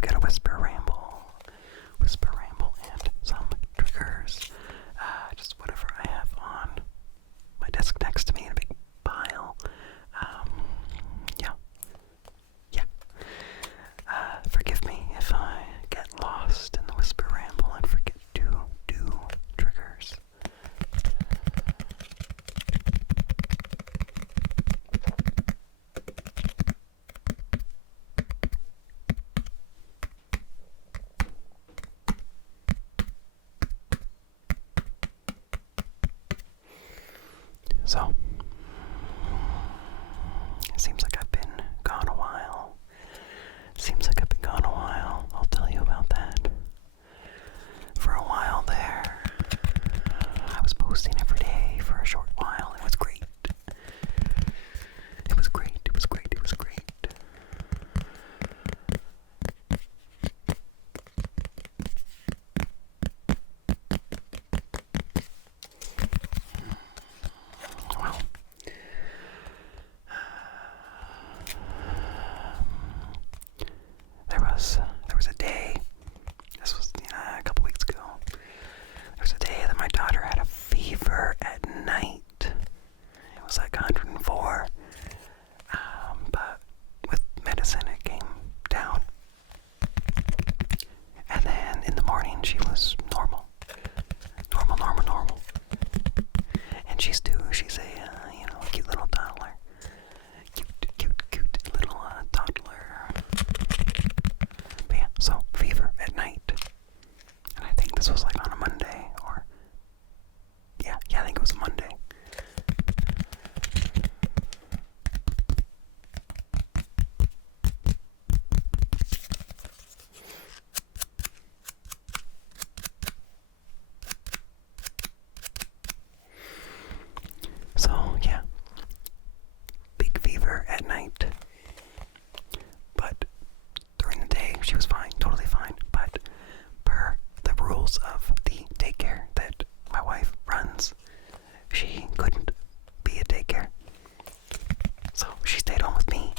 we got a whisper ramble, and some triggers. Just whatever I have on my desk next to me in a big pile. Yeah. Forgive me if I get lost in the whisper ramble and forget to do triggers. So, it seems like I've been gone a while. I'll tell you about that. For a while there, I was posting every day for a short while. It was great. Well, there was a day, this was a couple weeks ago, there was a day that my daughter had a fever at night. It was like 104, but with medicine it came down. And then in the morning she was normal. And she's a cute little toddler. Cute little toddler. But yeah, so fever at night. And I think this was like on a Monday, or yeah, I think it was a Monday. So yeah, big fever at night. But during the day, she was fine, totally fine. But per the rules of the daycare that my wife runs, she couldn't be at daycare. So she stayed home with me.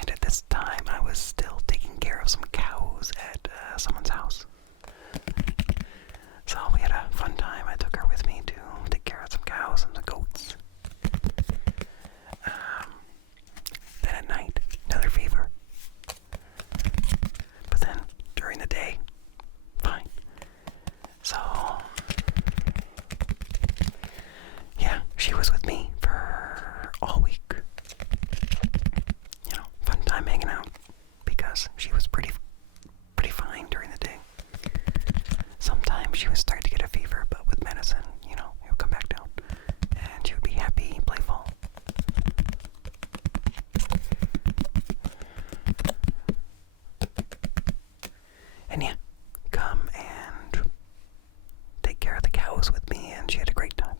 And at this time, I was still taking care of some cows at someone's house. So we had a fun time. I took her with me to take care of some cows and the goats. Then at night, another fever. But then during the day, fine. So yeah, she was with me for all week. Fun time hanging out because she was pretty fine during the day. Sometimes she would start to get a fever, but with medicine, it would come back down. And she would be happy, playful. And yeah, come and take care of the cows with me, and she had a great time.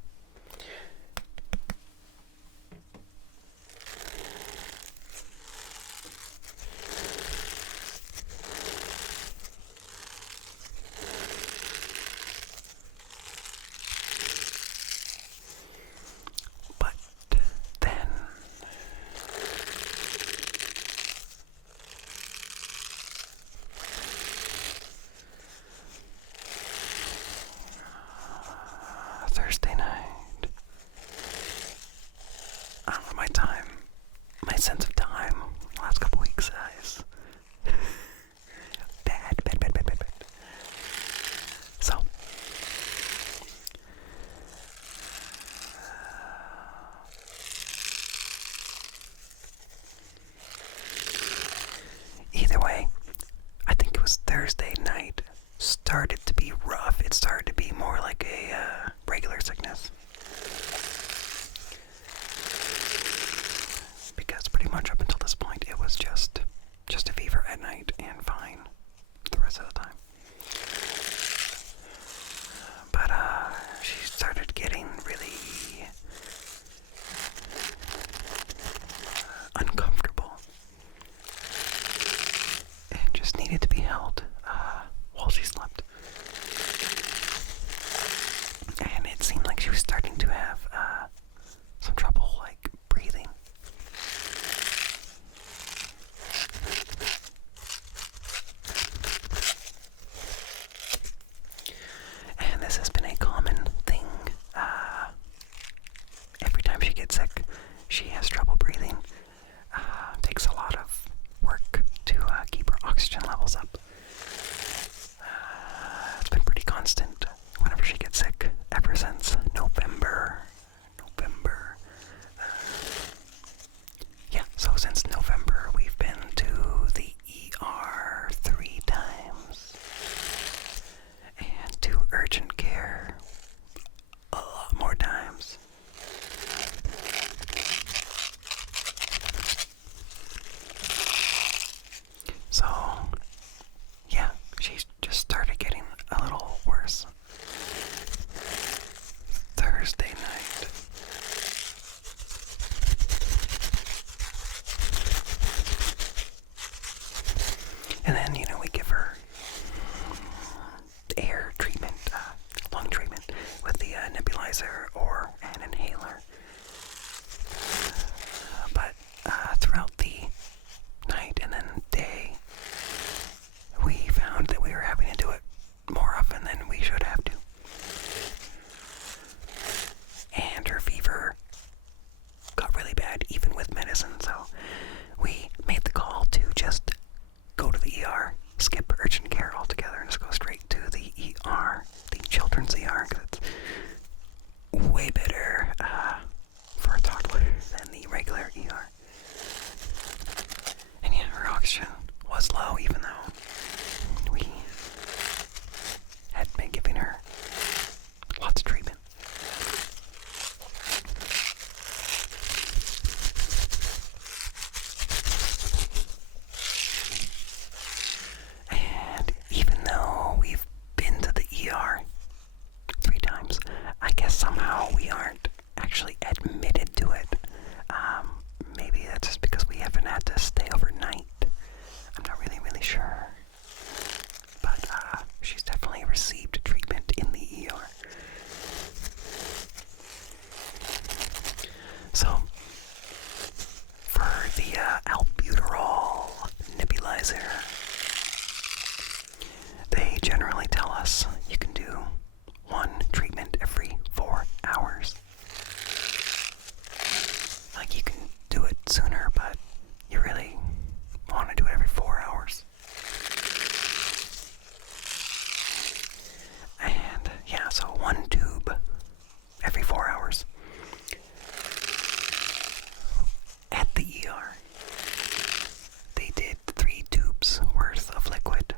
But then Thursday night, I don't know, my sense of time the last couple weeks is bad. So either way, I think it was Thursday night started to be rough. It started to be more like a regular sickness. Because pretty much up until this point, it was just a fever at night and fine the rest of the time. But she started getting really uncomfortable and just needed to be held while she slept. And it seemed like she was starting to have some trouble, like, breathing. bad, even with medicine. So we made the call to just go to the ER, skip urgent care altogether, and just go straight to the ER, the children's ER, because it's way better for a toddler than the regular ER. And yeah, her oxygen was low, even though we had been giving her lots of treatment. And even though we've been to the ER 3 times, I guess somehow we aren't actually admitted to it. Maybe that's just because we haven't had to stay overnight. I'm not really sure. But she's definitely received treatment in the ER. So, for the albuterol nebulizer, they generally tell us you can do 1 treatment every 4 hours. Like, you can do it sooner, but you really want to do it every 4 hours. And yeah, so 1 tube every 4 hours. At the ER, they did 3 tubes worth of liquid.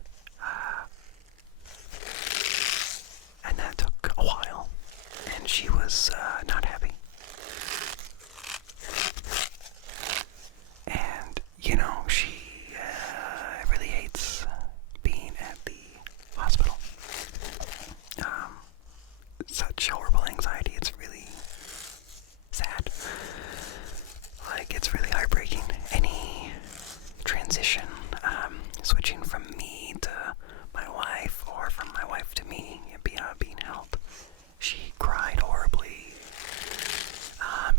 And that took a while. And she was not happy. And, you know, she really hates being at the hospital. Such horrible anxiety, it's really sad. Like, it's really heartbreaking. Any transition, switching from me to my wife, or from my wife to me, being held, she cried horribly.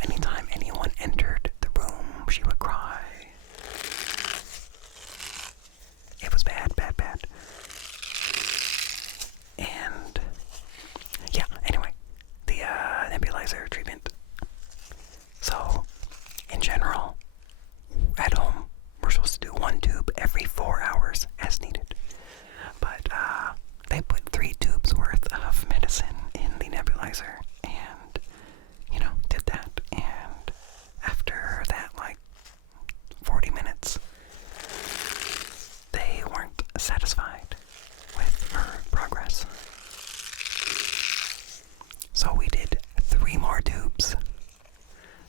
Anytime anyone entered the room, she would cry. It was bad. And yeah, anyway, the nebulizer treatment. So, in general, at home, we're supposed to do 1 tube every 4 hours as needed. But they put 3 tubes worth of medicine in the nebulizer, and, you know, did that. And after that, like, 40 minutes, they weren't satisfied with her progress. So we did 3 more tubes.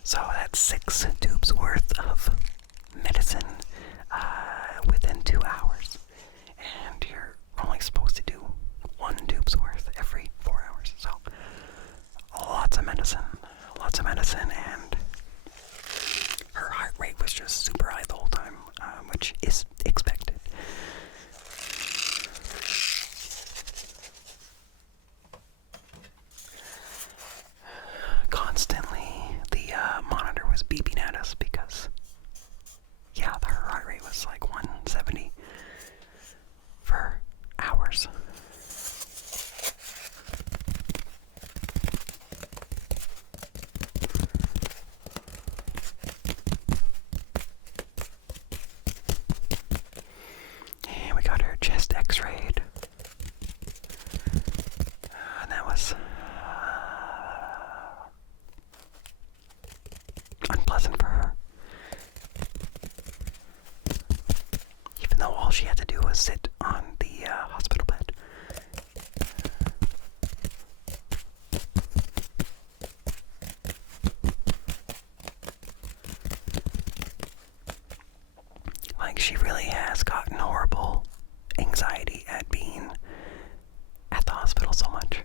So that's 6 tubes worth of medicine within 2 hours. And you're only supposed to do 1 tube's worth every 4 hours. So lots of medicine, and her heart rate was just super high the whole time, which is expected. Constantly, the monitor was beeping at us because, yeah, her heart rate was like 170 for hours. And we got her chest x-rayed. And that was unpleasant for her. Even though all she had to do was sit on the hospital bed. Like, she really has gotten horrible anxiety at being at the hospital so much.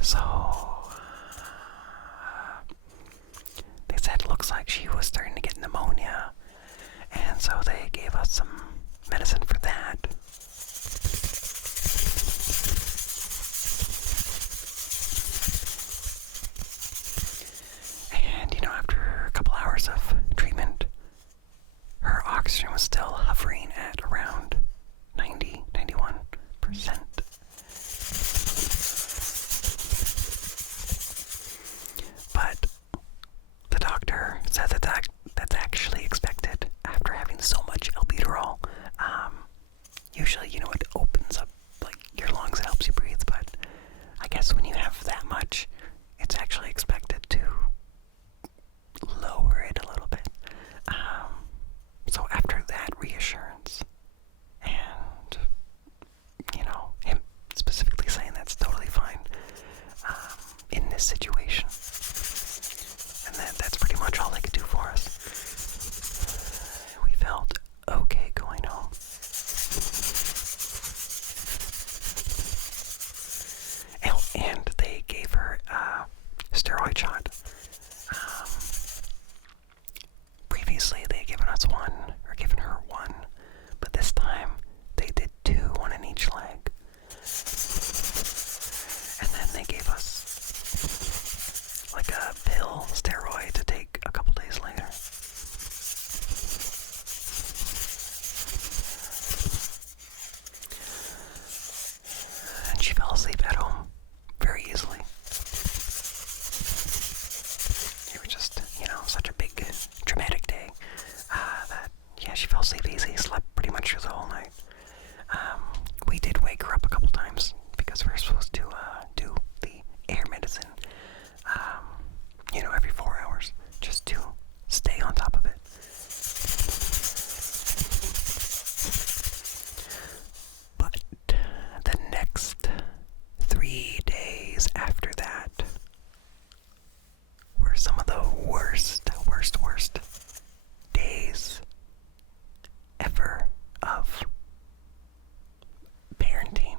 So, they said it looks like she was starting to get pneumonia, and so they gave us some medicine for that. And, you know, after a couple hours of treatment, But the doctor said that's actually expected after having so much albuterol. Usually, it opens up like your lungs and helps you breathe, but I guess when you have that much, it's actually expected to lower it a little bit. So after that reassurance, and him specifically saying that's totally fine in this situation, and that's pretty much all they could do for us. We felt okay going home. And they gave her a steroid shot. Previously, they had given her one, but this time they did 2, one in each leg. And then they gave us like a pill steroid to take a couple days later. And she fell asleep at home very easily. It was just, such a big, dramatic day that, she fell asleep easy, slept pretty much through the whole night. We did wake her up a couple times because we're supposed to do the air medicine, every 4 hours, just to stay on top of it. But the next 3 days after that were some of the worst days ever of parenting.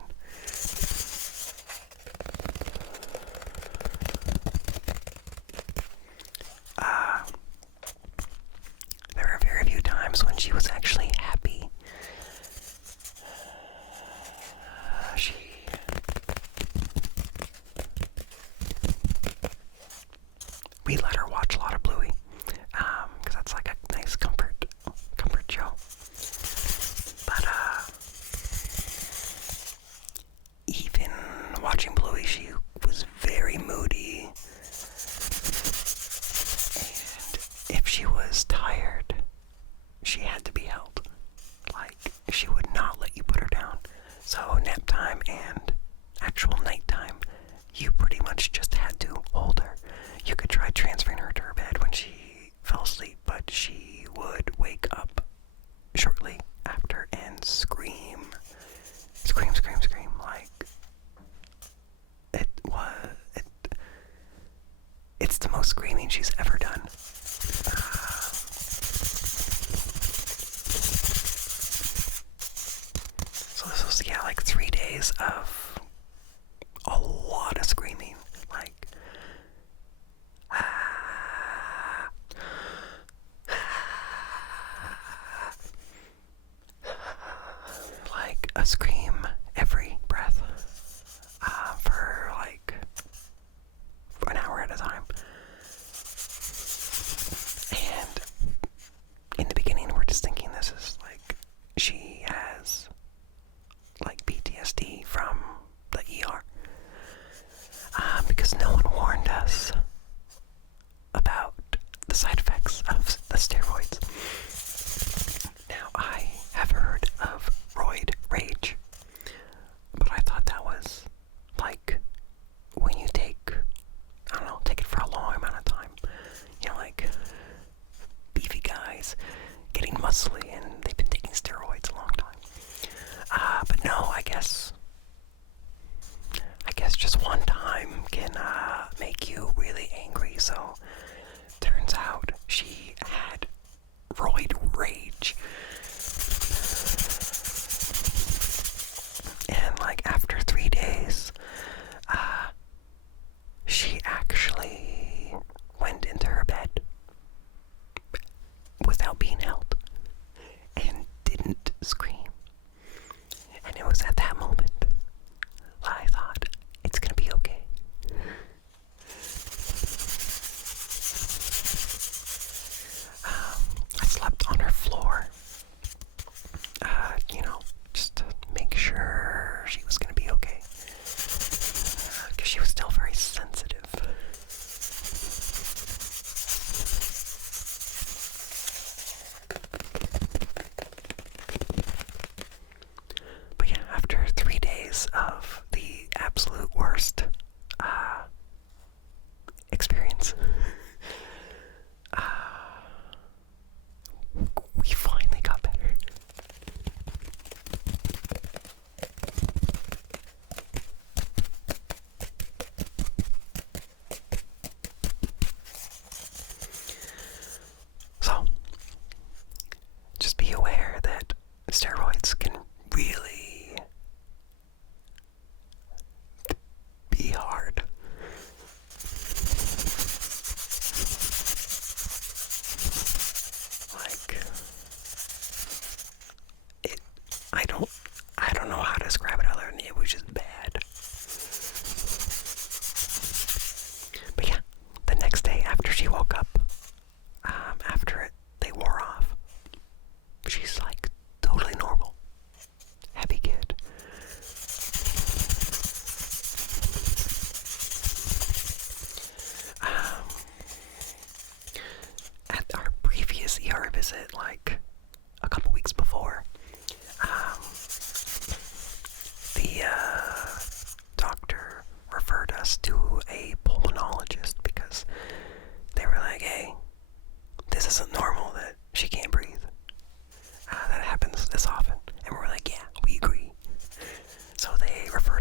There are very few times when she was actually happy. We let her watch a lot of Bluey, because that's like a nice comfort show. But even watching Bluey, she was very moody, and if she was tired, she had to be held. Like, she would not let you put her down. So nap time and actual nighttime, you pretty much just had to hold her. You could try transferring her to her bed when she fell asleep, but she would wake up shortly after and scream. Like, it's the most screaming she's ever done. So this was, like 3 days of a lot of screaming. Like a scream every breath for like an hour at a time. And in the beginning, we're just thinking this is like she has like PTSD from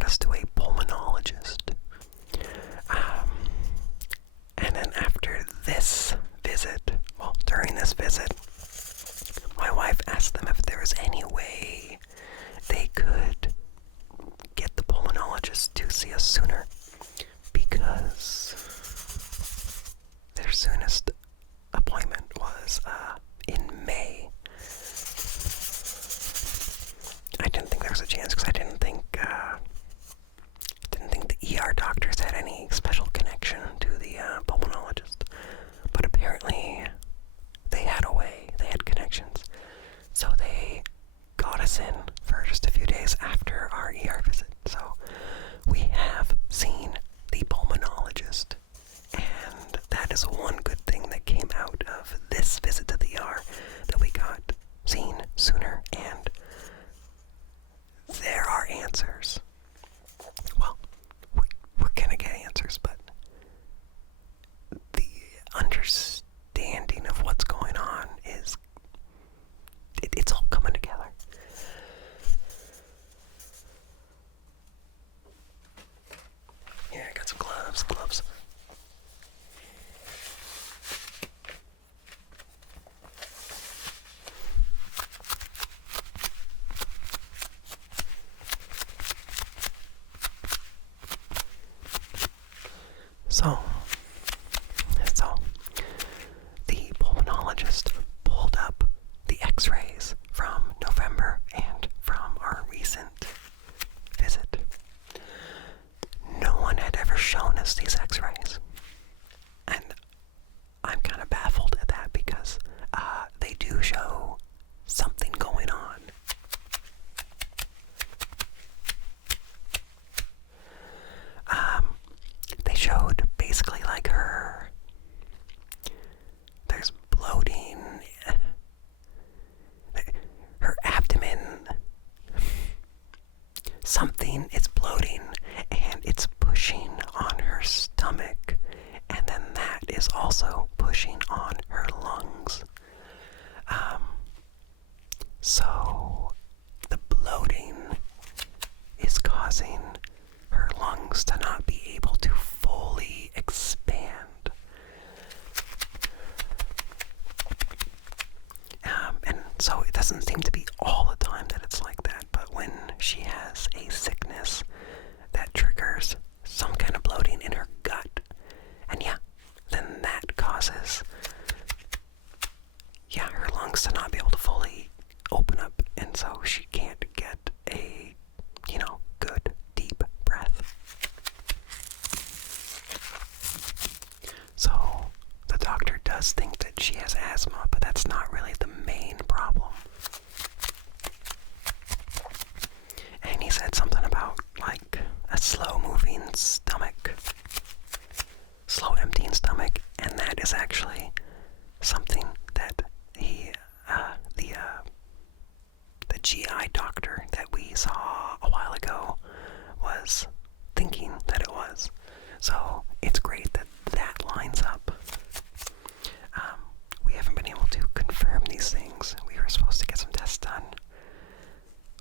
us to a pulmonologist. And then after this visit, during this visit, my wife asked them if there was any way they could get the pulmonologist to see us sooner, because their soonest appointment was in May. I didn't think there was a chance, because I didn't think the ER doctors had any special connection to the pulmonologist. But apparently they had a way, they had connections. So they got us in for just a few days after our ER visit. So we have seen the pulmonologist, and that is one good thing that came out of this visit to the ER, that we got seen sooner, and there are answers. Well, we're gonna get answers, but the understanding of what's going on is, it's all coming together. Here, I got some gloves. So the pulmonologist pulled up the x-rays from November and from our recent visit. No one had ever shown us these x-rays, and I'm kind of baffled at that, because they do show something going on. They showed basically like there's bloating, her abdomen, something is bloating, and it's pushing on her stomach, and then that is also pushing on her lungs. So the bloating is causing her lungs to not be able to fully expand. And so it doesn't seem to be all the time that it's like that, but when she has a sickness that triggers some kind of bloating in her gut, and then that causes her lungs to not be able to fully open up, and so she can't get a good deep breath. So the doctor does think that she has asthma, but that's not really the main problem. And he said something about like a slow emptying stomach, and that is actually something that the GI doctor that we saw a while ago was thinking that it was. So it's great that that lines up. We haven't been able to confirm these things. We were supposed to get some tests done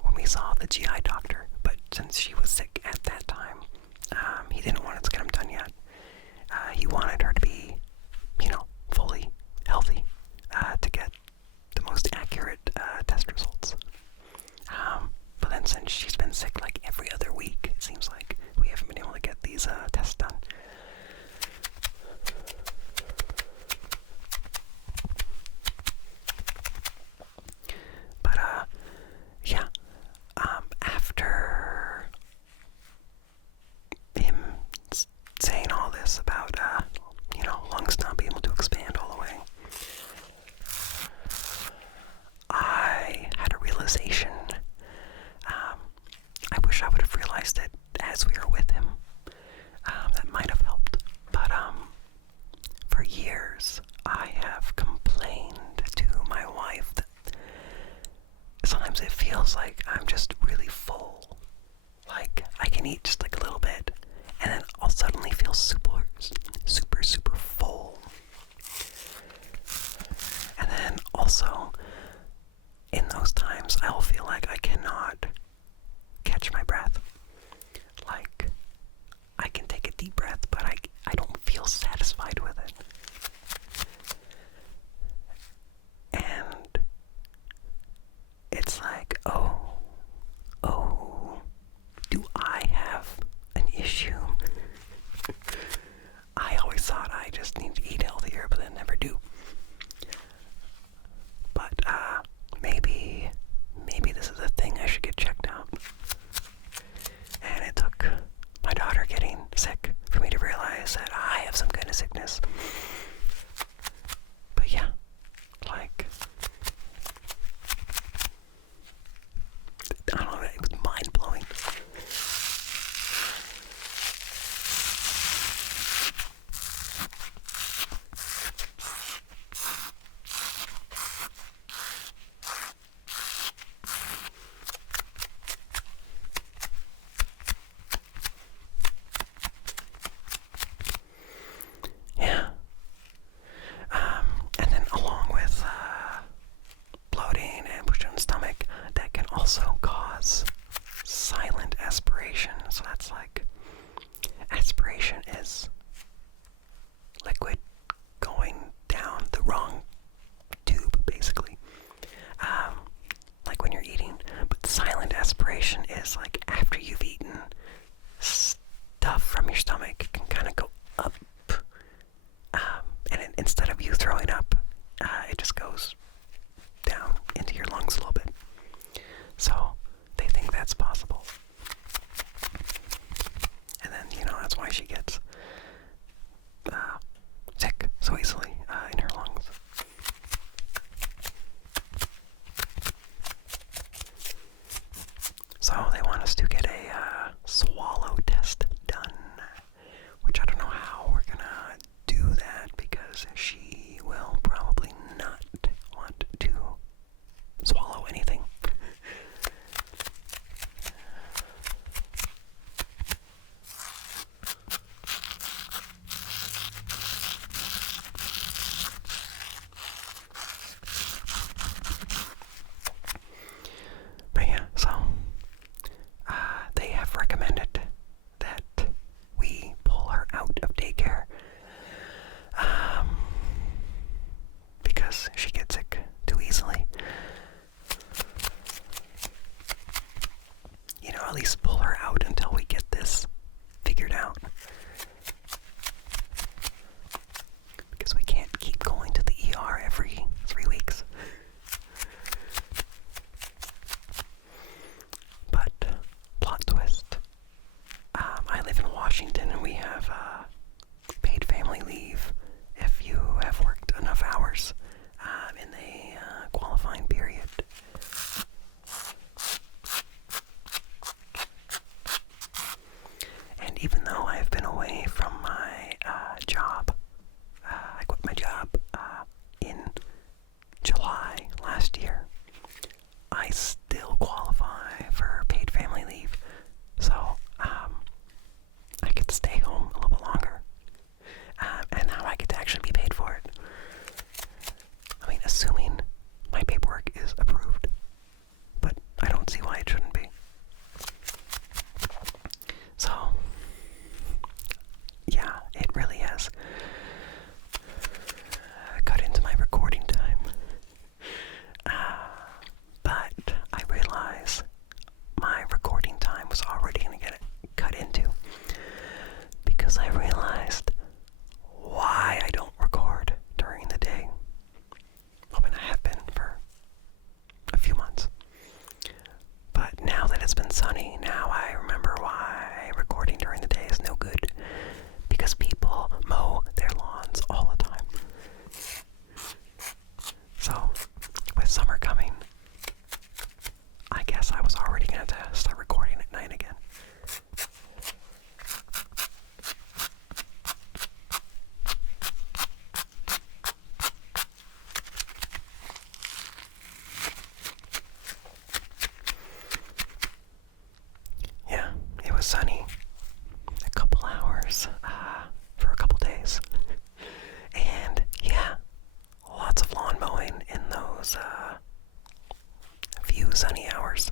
when we saw the GI doctor, but since she was sick at that time, he didn't want us to get them done yet. He wanted her to be, fully healthy, to get the most accurate test results. But then since she's been sick like every other week, it seems like we haven't been able to get these tests done. But after him saying all this about lungs not being able to expand all the way, I had a realization. I wish I would have realized it as we were with him. That might have helped. But for years, I have complained to my wife that sometimes it feels like I'm just really full. Like I can eat just like a little bit, and then I'll suddenly feel super full. And then also, in those times, I'll feel like I cannot catch my breath. aspiration. So that's like, aspiration is liquid going down the wrong tube, basically. Like when you're eating. But silent aspiration is like after you've eaten, stuff from your stomach can kind of go up. And instead of you throwing up, it just goes down into your lungs a little bit. So they think that's possible. And then, that's why she gets sick so easily in her lungs. So they want us to get a swallow test done, which I don't know how we're gonna do that because she will probably not want to swallow anything. But yeah, so they have recommended that we pull her out of daycare because she gets sick too easily. At least pull her out until we get this figured out. Because we can't keep going to the ER every 3 weeks. But, plot twist. I live in Washington and we have paid family leave if you have worked enough hours in the qualifying period. And even though I've been away from my job, I quit my job in July last year, I still qualify for paid family leave. So, I get to stay home a little bit longer. And now I get to actually be paid for it. I mean, assuming my paperwork is approved. But I don't see why it shouldn't be. So, yeah, it really has cut into my recording time. But I realize my recording time was already going to get cut into because I realized why I don't record during the day. I mean, I have been for a few months. But now that it's been sunny, now I remember why recording during the day is no good. Because people mow their lawns all the time. So, with summer coming, I guess I was already going to start recording at night again. Yeah, it was sunny a couple hours for a couple days. And yeah, lots of lawn mowing in those few sunny hours.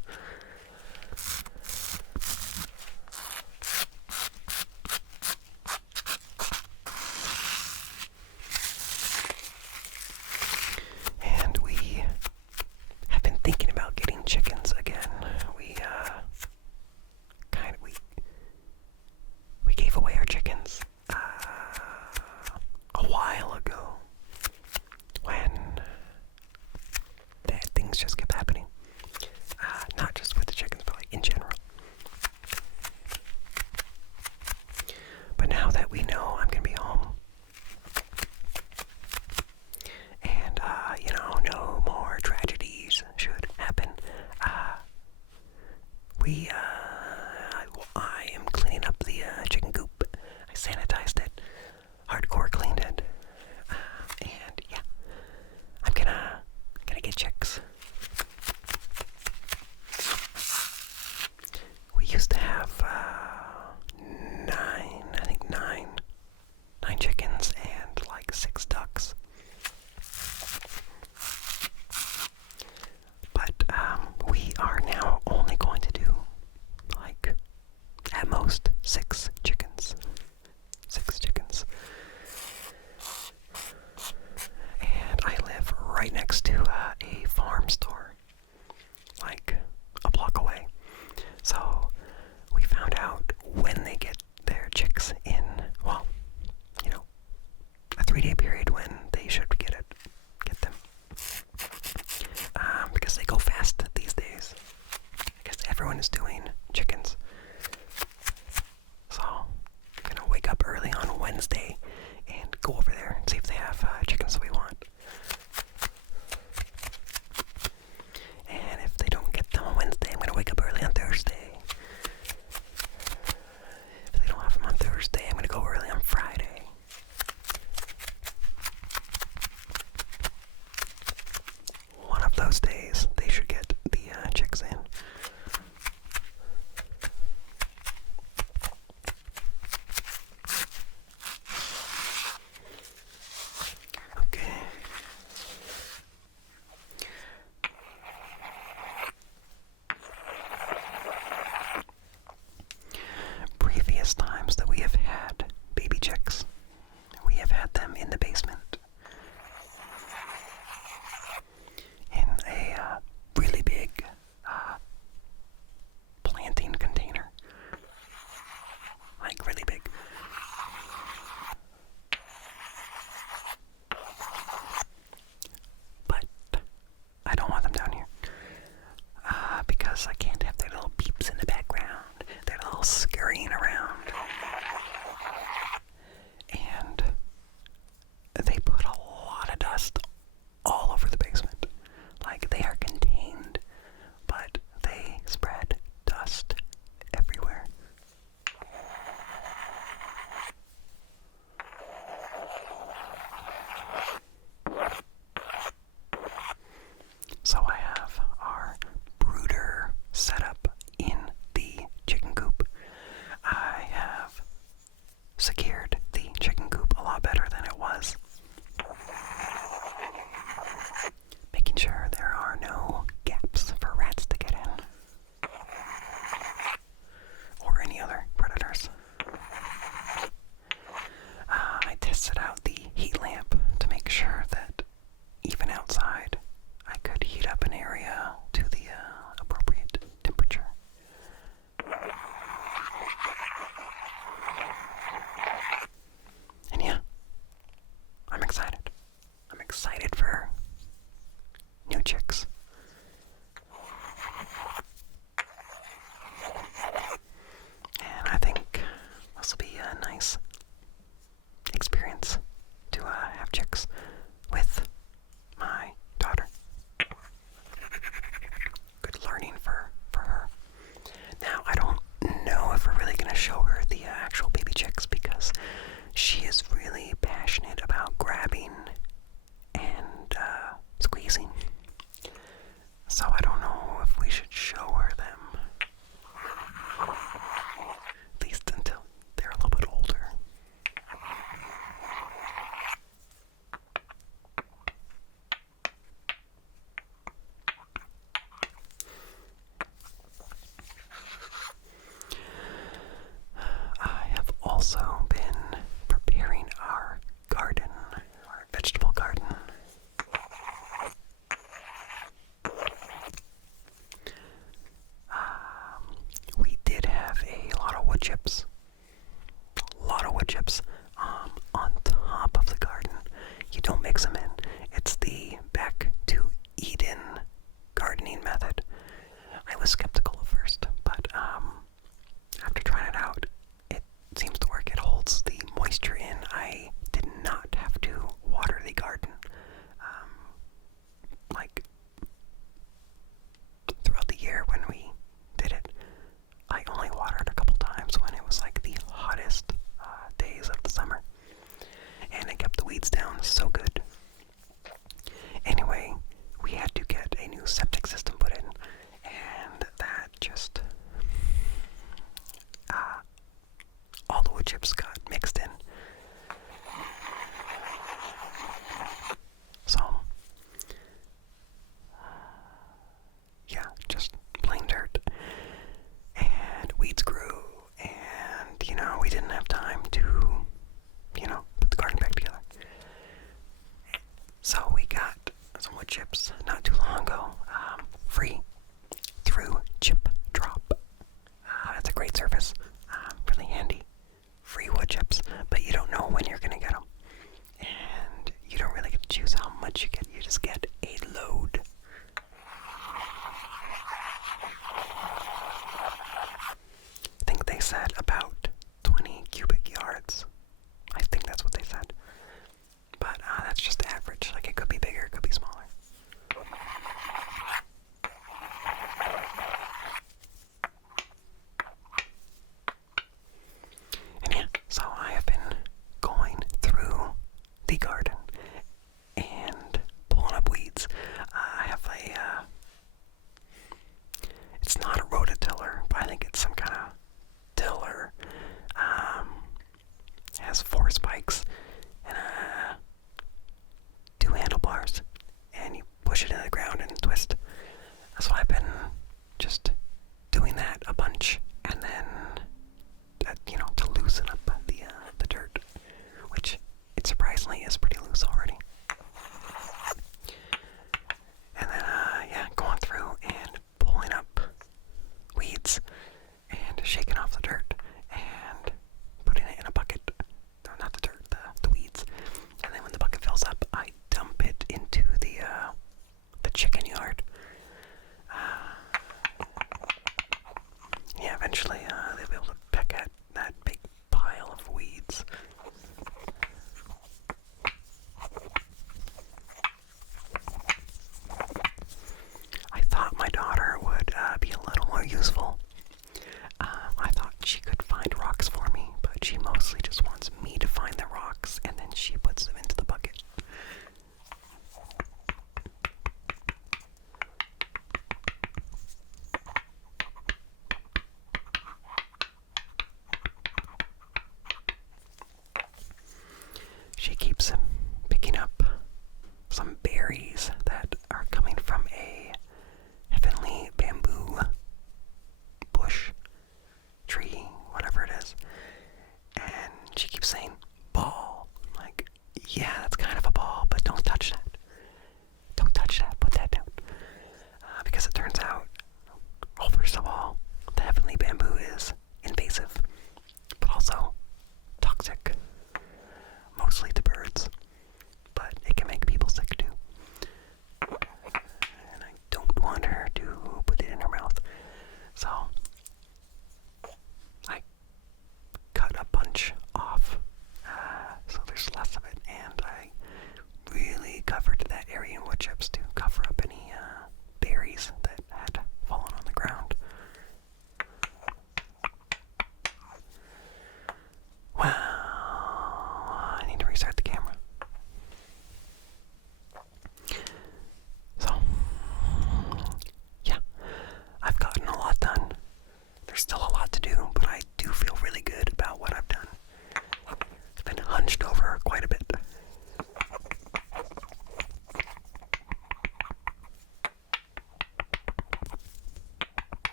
And we have been thinking about getting chickens again. We gave away our chickens a while ago when bad things just kept happening. Not just with the chickens, but like in general. But now that we know I'm gonna be home, and no more tragedies should happen, I am cleaning up the chicken coop. I sanitized it, hardcore cleaned it, and yeah, I'm gonna get chicks. We used to have 9 at most 6 chickens. 6 chickens. And I live right next to a farm store, like a block away. So we found out when they get their chicks in, well, you know, a 3-day period when they should get them. Because they go fast these days. I guess everyone is doing chickens. So I'm gonna wake up early on Wednesday and go over there and see if they have chickens that we want. And if they don't get them on Wednesday, I'm gonna wake up early on Thursday. If they don't have them on Thursday, I'm gonna go early on Friday. One of those days, they should get the chicks in. Okay. Previous times that we have had baby chicks, we have had them in the basement. In a really big planting container. Like, really big. But I don't want them down here. Because I can't have their little beeps in the background. Their little scurrying around. And they put a lot of dust all over the basement. Like, they are contained, but they spread dust everywhere. So I have our brooder set up in the chicken coop. I have secured the chicken coop a lot better than it was. Making sure there are no gaps for rats to get in. Or any other predators. I tested out the heat lamp to make sure that even outside I could heat up an area to the appropriate temperature. And yeah, I'm excited. I'm excited for new chicks. And I think this will be a nice experience to have chicks with my daughter. Good learning for her. Now, I don't know if we're really going to show her the actual baby chicks because she is really passionate about grabbing and squeezing. So I don't know if we should show her them. At least until they're a little bit older. I have also been preparing our garden, our vegetable garden. We did have a lot of wood chips. On top of the garden. You don't mix them in. It's the back to Eden gardening method. I was skeptical at first, but after trying it out, it seems to work. It holds the moisture in. I did not have to water the garden. Like, throughout the year when we did it, I only watered a couple times when it was like the hottest days of the summer. And it kept the weeds down so good. Anyway, we had to get a new septic system put in. And that just... all the wood chips got mixed in. So... yeah, just plain dirt. And weeds grew, and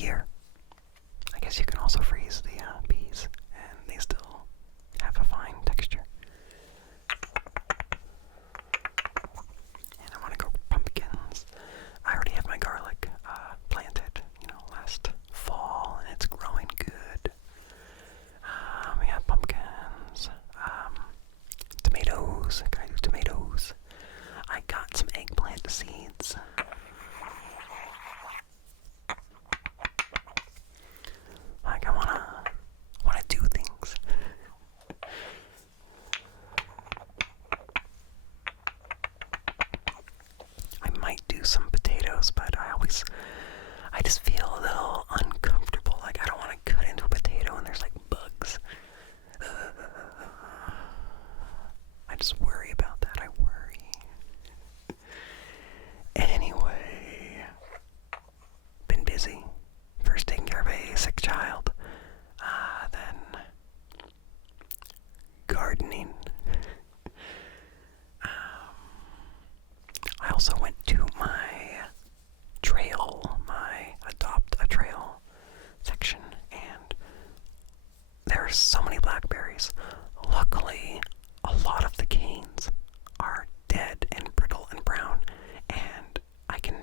year. I guess you can also freeze the peas, and they still have a fine texture. And I want to go pumpkins. I already have my garlic planted, last fall, and it's growing good. We have pumpkins, tomatoes. Can I do tomatoes? I got some eggplant seeds. Like I wanna do things. I might do some potatoes, but I just feel a little uncomfortable. Like I don't want to cut into a potato and there's like bugs. I just worry about that. I worry. Anyway, been busy. First taking care of a sick child, then gardening. I also went to my Adopt a Trail section, and there's so many blackberries. Luckily, a lot of the canes are dead and brittle and brown, and I can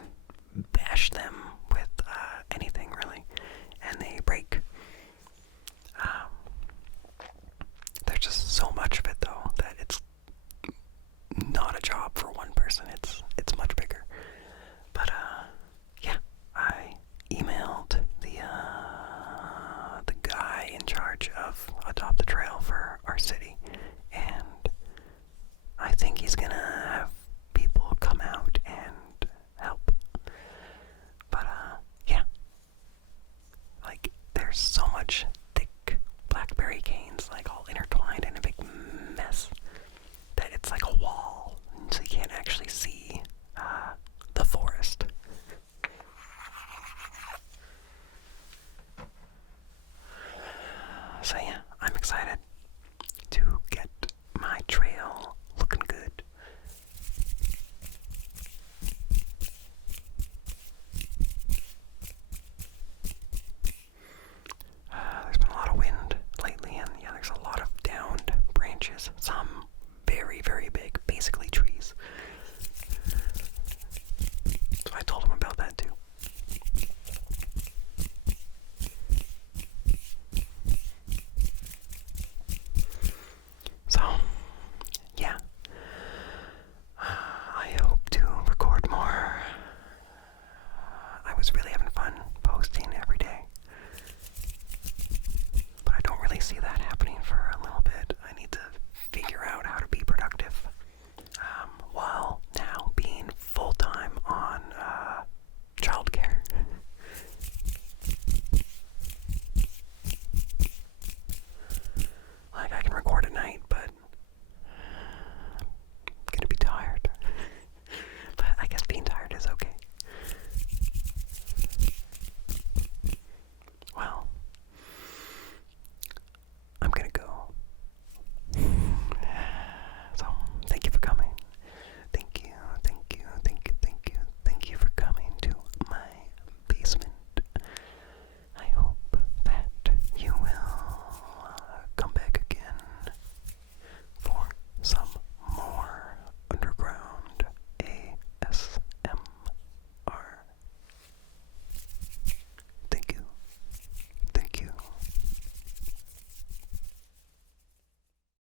bash them with anything really, and they break. There's just so much of it though that it's not a job for one person. It's much bigger. But yeah, I emailed the guy in charge of Adopt a Trail for our city, and I think he's gonna